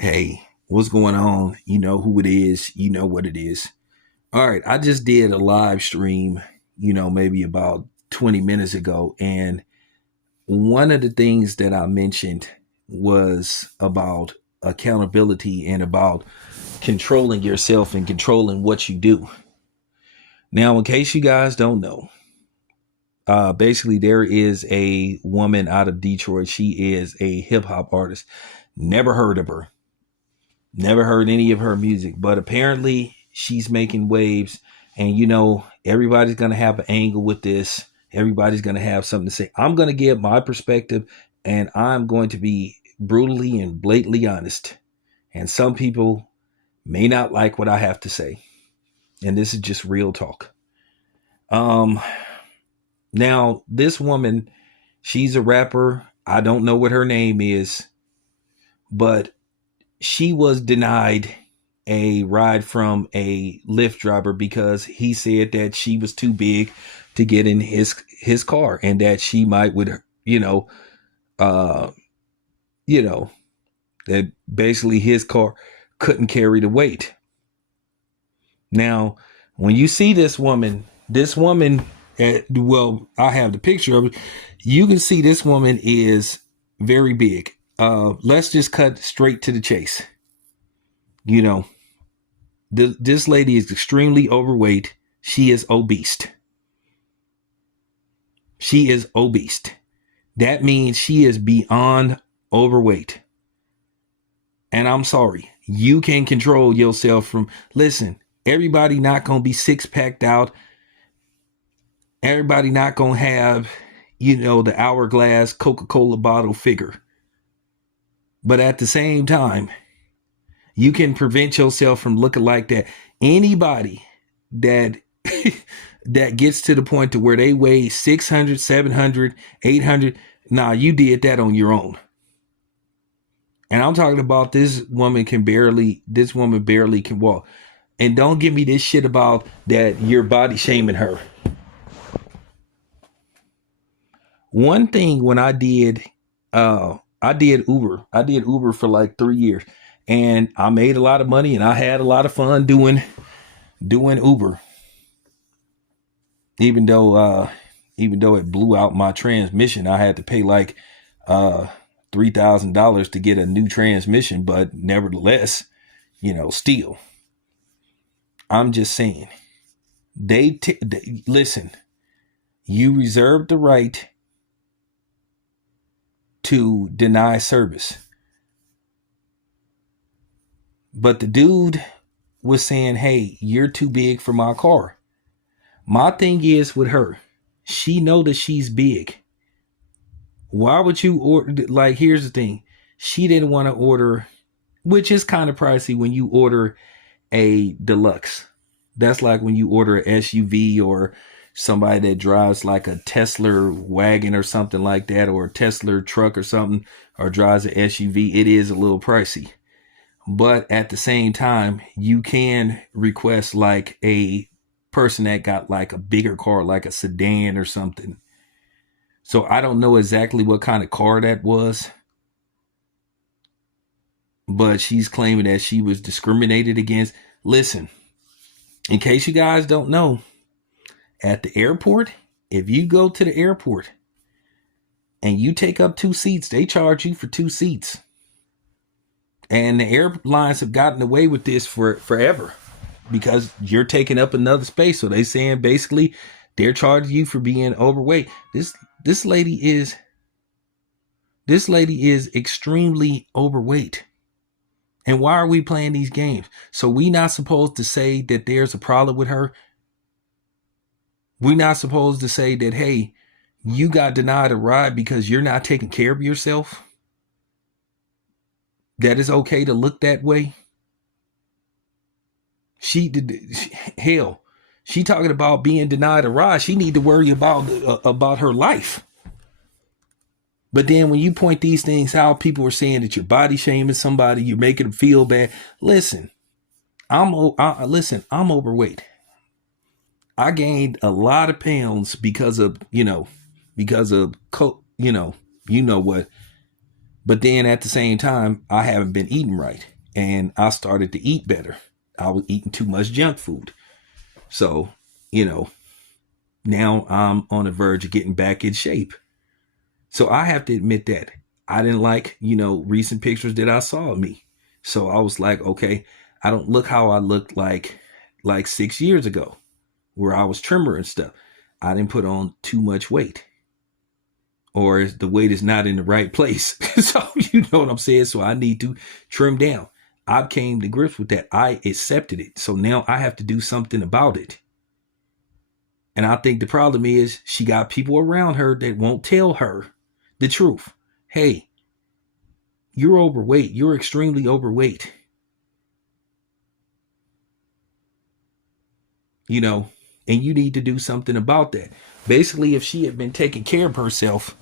Hey, what's going on? You know who it is. You know what it is. All right. I just did a live stream, maybe about 20 minutes ago. And one of the things that I mentioned was about accountability and about controlling yourself and controlling what you do. Now, in case you guys don't know, basically, there is a woman out of Detroit. She is a hip hop artist. Never heard of her. Never heard any of her music, but apparently she's making waves. And everybody's going to have an angle with this. Everybody's going to have something to say. I'm going to give my perspective, and I'm going to be brutally and blatantly honest. And some people may not like what I have to say. And this is just real talk. Um, Now, this woman, she's a rapper. I don't know what her name is, but she was denied a ride from a Lyft driver because he said that she was too big to get in his car, and that she might would uh you know that basically his car couldn't carry the weight. Now, when you see this woman, well, I have the picture of it. You can see this woman is very big. Let's just cut straight to the chase. You know, this lady is extremely overweight. She is obese. She is obese. That means she is beyond overweight. And I'm sorry, you can control yourself from, listen, everybody not going to be six packed out. Everybody not going to have, the hourglass Coca-Cola bottle figure. But at the same time, you can prevent yourself from looking like that. Anybody that that gets to the point to where they weigh 600, 700, 800, nah, you did that on your own. And I'm talking about this woman barely can walk. And don't give me this shit about that you're body shaming her. One thing when I did Uber. I did Uber for like 3 years, and I made a lot of money, and I had a lot of fun doing Uber. Even though it blew out my transmission, I had to pay like $3,000 to get a new transmission. But nevertheless, still, I'm just saying, they listen. You reserve the right to deny service. But the dude was saying, hey, you're too big for my car. My thing is with her, she know that she's big. Why would you order? Like, here's the thing. She didn't want to order, which is kind of pricey when you order a deluxe. That's like when you order an SUV or somebody that drives like a Tesla wagon or something like that, or a Tesla truck or something, or drives an SUV. It is a little pricey. But at the same time, you can request like a person that got like a bigger car, like a sedan or something. So I don't know exactly what kind of car that was, but she's claiming that she was discriminated against. Listen, in case you guys don't know, at the airport, if you go to the airport and you take up 2 seats, they charge you for 2 seats. And the airlines have gotten away with this for forever because you're taking up another space. So they saying basically they're charging you for being overweight. This lady is extremely overweight. And why are we playing these games? So we not supposed to say that there's a problem with her. We're not supposed to say that, hey, you got denied a ride because you're not taking care of yourself. That it's okay to look that way. Hell, she talking about being denied a ride. She need to worry about her life. But then when you point these things out, people are saying that you're body shaming somebody, you're making them feel bad. Listen, I'm overweight. I gained a lot of pounds because of what But then at the same time, I haven't been eating right. And I started to eat better. I was eating too much junk food. So, you know, now I'm on the verge of getting back in shape. So I have to admit that I didn't like, recent pictures that I saw of me. So I was like, okay, I don't look how I looked like 6 years ago, where I was trimmer and stuff. I didn't put on too much weight, or the weight is not in the right place. So you know what I'm saying? So I need to trim down. I came to grips with that. I accepted it. So now I have to do something about it. And I think the problem is she got people around her that won't tell her the truth. Hey, you're overweight. You're extremely overweight. And you need to do something about that. Basically, if she had been taking care of herself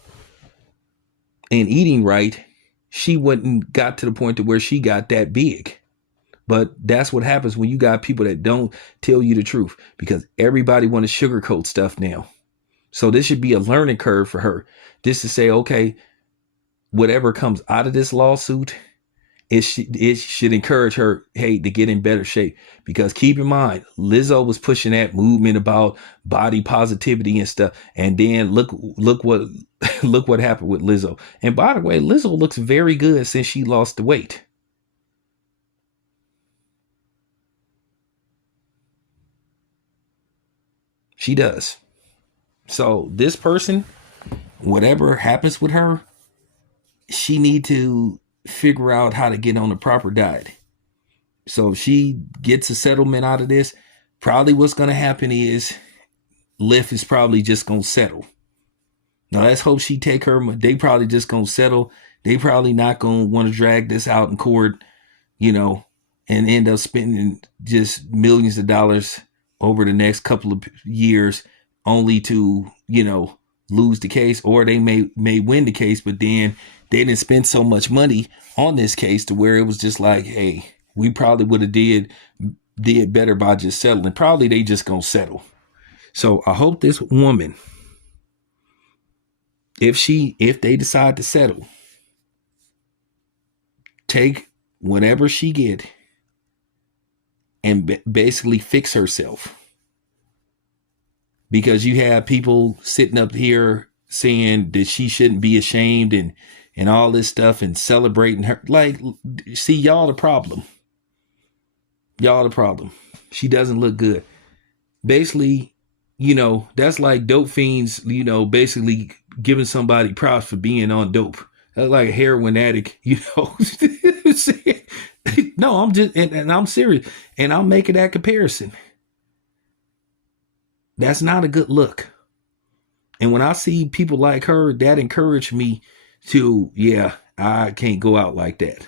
and eating right, she wouldn't got to the point to where she got that big. But that's what happens when you got people that don't tell you the truth, because everybody want to sugarcoat stuff now. So this should be a learning curve for her. Just to say, okay, whatever comes out of this lawsuit, it should encourage her, hey, to get in better shape. Because keep in mind, Lizzo was pushing that movement about body positivity and stuff. And then look what look what happened with Lizzo. And by the way, Lizzo looks very good since she lost the weight. She does. So this person, whatever happens with her, she need to figure out how to get on the proper diet. So if she gets a settlement out of this, probably what's going to happen is lyft is probably just going to settle. Now let's hope she take her. They probably just going to settle. They probably not going to want to drag this out in court, and end up spending just millions of dollars over the next couple of years, only to, lose the case. Or they may win the case, but then they didn't spend so much money on this case to where it was just like, hey, we probably would have did better by just settling. Probably they just gonna settle. So I hope this woman, if they decide to settle, take whatever she get and basically fix herself. Because you have people sitting up here saying that she shouldn't be ashamed and all this stuff and celebrating her. Like, see, y'all the problem. Y'all the problem. She doesn't look good. Basically, that's like dope fiends, basically giving somebody props for being on dope. That's like a heroin addict, No, I'm just, and I'm serious. And I'm making that comparison. That's not a good look. And when I see people like her, that encouraged me to, I can't go out like that.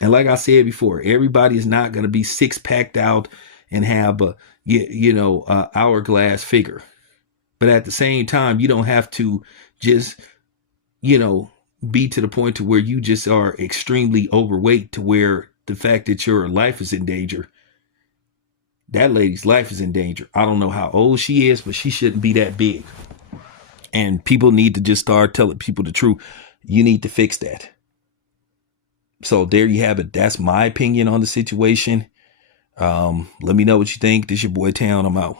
And like I said before, everybody is not going to be six packed out and have a hourglass figure. But at the same time, you don't have to just, be to the point to where you just are extremely overweight to where the fact that your life is in danger. That lady's life is in danger. I don't know how old she is, but she shouldn't be that big. And people need to just start telling people the truth. You need to fix that. So there you have it. That's my opinion on the situation. Let me know what you think. This your boy Town. I'm out.